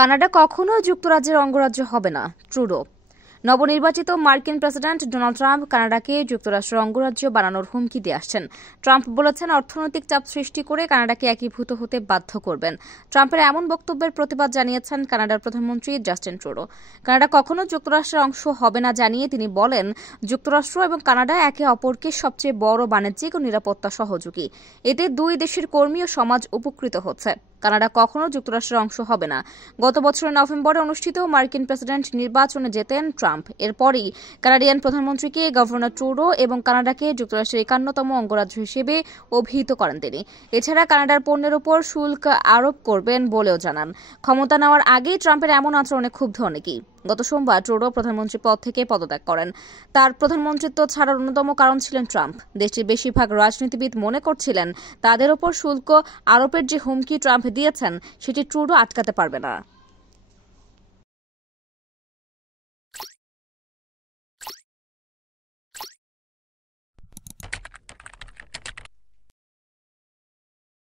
Canada কখনো যুক্তরাজ্যের অঙ্গরাজ্য হবে না, ট্রুডো। নবনির্বাচিত মার্কিন প্রেসিডেন্ট ডোনাল্ড ট্রাম্প কানাডাকে যুক্তরাষ্ট্রের অঙ্গরাজ্য বানানোর হুমকি দিয়ে আসছেন। ট্রাম্প বলেছেন, অর্থনৈতিক চাপ সৃষ্টি করে কানাডাকে একীভূত হতে বাধ্য করবেন। ট্রাম্পের এমন বক্তব্যের প্রতিবাদ জানিয়েছেন কানাডার প্রধানমন্ত্রী জাস্টিন ট্রুডো। কানাডা কখনো যুক্তরাষ্ট্রের অংশ হবে না জানিয়ে তিনি বলেন, যুক্তরাষ্ট্র এবং কানাডা একে অপরকে সবচেয়ে বড় বাণিজ্যিক ও নিরাপত্তা সহযোগী। এতে দুই দেশের কর্মী ও সমাজ উপকৃত হচ্ছে। কানাডা কখনো যুক্তরাষ্ট্রের অংশ হবে না। গত বছরের নভেম্বরে অনুষ্ঠিত মার্কিন প্রেসিডেন্ট নির্বাচনে জেতেন ট্রাম্প। এরপরই কানাডিয়ান প্রধানমন্ত্রীকে গভর্নর ট্রুডো এবং কানাডাকে যুক্তরাষ্ট্রের 51তম অঙ্গরাজ্য হিসেবে অভিহিত করেন তিনি। এছাড়া কানাডার পণ্যের উপর শুল্ক আরোপ করবেন বলেও জানান। ক্ষমতা নেওয়ার আগেই ট্রাম্পের এমন আচরণে ক্ষুব্ধ অনেকেই। গত সোমবার ট্রুডো প্রধানমন্ত্রী পদ থেকে পদত্যাগ করেন। তার প্রধানমন্ত্রিত্ব ছাড়ার অন্যতম কারণ ছিলেন ট্রাম্প। দেশটির বেশিরভাগ রাজনীতিবিদ মনে করছিলেন, তাদের ওপর শুল্ক আরোপের যে হুমকি ট্রাম্প দিয়েছেন সেটি ট্রুডো আটকাতে পারবে না।